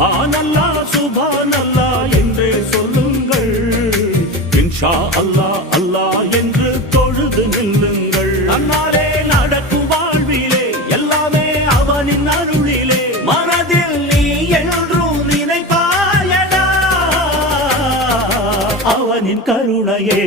சுபானல்லாஹ் சுபானல்லாஹ் என்றே சொல்லுங்கள். இன்ஷா அல்லாஹ் அல்லாஹ் என்று தொழுது நில்லுங்கள். அன்னாரே நடக்கும் வாழ்விலே எல்லாமே அவனின் அருளிலே மனதில் நீ என்றும் நினைப்பாயடா அவனின் கருணையே